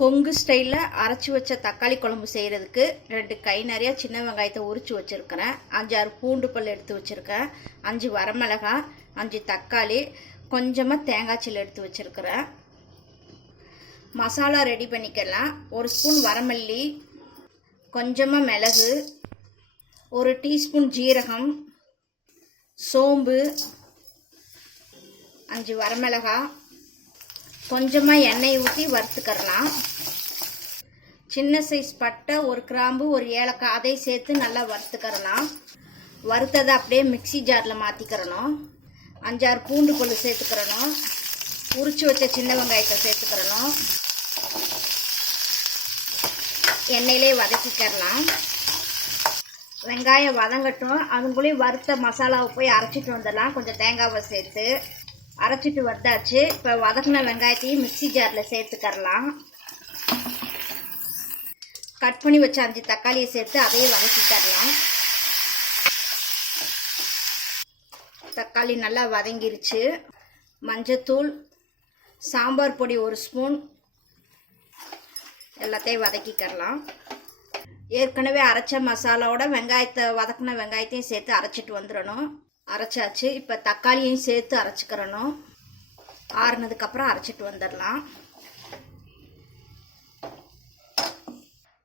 கொங்கு ஸ்டைலில் அரைச்சி வச்ச தக்காளி குழம்பு செய்கிறதுக்கு ரெண்டு கை நிறையா சின்ன வெங்காயத்தை உரித்து வச்சுருக்கிறேன். அஞ்சாறு பூண்டு பல் எடுத்து வச்சுருக்கேன். அஞ்சு வரமிளகாய் அஞ்சு தக்காளி கொஞ்சமாக தேங்காய் சில்லு எடுத்து வச்சுருக்கிறேன். மசாலா ரெடி பண்ணிக்கலாம். ஒரு ஸ்பூன் வரமல்லி கொஞ்சமாக மிளகு ஒரு டீஸ்பூன் ஜீரகம் சோம்பு அஞ்சு வரமிளகாய் கொஞ்சமாக எண்ணெய் ஊற்றி வறுத்துக்கிறலாம் சின்ன சைஸ் பட்டை ஒரு கிராம்பு ஒரு ஏலக்காய் அதை சேர்த்து நல்லா வறுத்துக்கிறலாம் வறுத்ததை அப்படியே மிக்ஸி ஜாரில் மாற்றிக்கிறணும் அஞ்சாறு பூண்டு கொள்ளு சேர்த்துக்கிறணும் உரிச்சு வச்ச சின்ன வெங்காயத்தை சேர்த்துக்கிறணும் எண்ணெயிலே வதக்கிக்கிறலாம் வெங்காயம் வதங்கட்டும். அதுக்குள்ளேயும் வறுத்த மசாலாவை போய் அரைச்சிட்டு வந்துடலாம். கொஞ்சம் தேங்காவை சேர்த்து. அரைச்சிட்டு வந்தாச்சு. இப்போ வதக்கின வெங்காயத்தையும் மிக்ஸி ஜாரில் சேர்த்துக்கரலாம் கட் பண்ணி வச்ச அஞ்சு தக்காளியை சேர்த்து அதையும் வதக்கிக்கரலாம் தக்காளி நல்லா வதங்கிருச்சு. மஞ்சத்தூள் சாம்பார் பொடி ஒரு ஸ்பூன். எல்லாத்தையும் வதக்கிக்கரலாம் ஏற்கனவே அரைச்ச மசாலாவோட வெங்காயத்தை வதக்கின வெங்காயத்தையும் சேர்த்து அரைச்சிட்டு வந்துடணும். அரைச்சாச்சு. இப்போ தக்காளியையும் சேர்த்து அரைச்சிக்கிறணும். ஆறுனதுக்கப்புறம் அரைச்சிட்டு வந்துடலாம்.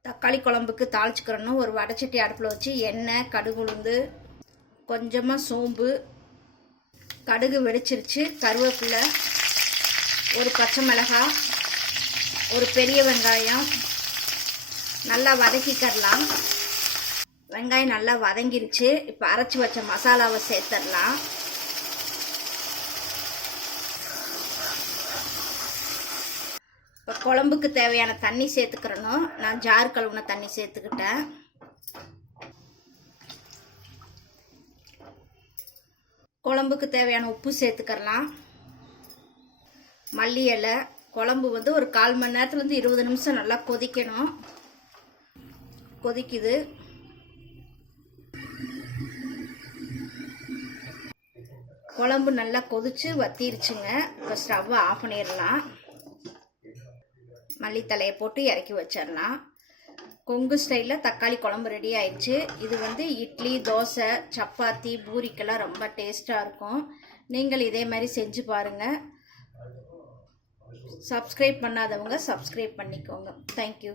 தக்காளி குழம்புக்கு தாளிச்சுக்கிறணும். ஒரு வடைச்சட்டி அடுப்பில் வச்சு எண்ணெய் கடுகு உளுந்து கொஞ்சமாக சோம்பு கடுகு வெடிச்சிருச்சு. கருவேப்பிலை ஒரு பச்சை மிளகாய் ஒரு பெரிய வெங்காயம். நல்லா வதக்கிக்கிறலாம் வெங்காயம் நல்லா வதங்கிருச்சு. இப்போ அரைச்சி வச்ச மசாலாவை சேர்த்துடலாம் இப்போ குழம்புக்கு தேவையான தண்ணி சேர்த்துக்கிறணும். நான் ஜார் கழுவுன தண்ணி சேர்த்துக்கிட்டேன். குழம்புக்கு தேவையான உப்பு சேர்த்துக்கிறலாம். மல்லி இலை குழம்பு வந்து ஒரு கால் மணி நேரத்துலேருந்து இருபது நிமிஷம் நல்லா கொதிக்கணும். கொதிக்குது. குழம்பு நல்லா கொதிச்சு வத்திருச்சுங்க. இப்போ ஸ்டவ்வை ஆஃப் பண்ணிடலாம். மல்லித்தலையை போட்டு இறக்கி வச்சிடலாம். கொங்கு ஸ்டைலில் தக்காளி குழம்பு ரெடி ஆயிடுச்சு. இது வந்து இட்லி தோசை சப்பாத்தி பூரிக்கெல்லாம் ரொம்ப டேஸ்ட்டாக இருக்கும். நீங்கள் இதே மாதிரி செஞ்சு பாருங்கள் சப்ஸ்கிரைப் பண்ணாதவங்க சப்ஸ்கிரைப் பண்ணிக்கோங்க. தேங்க்யூ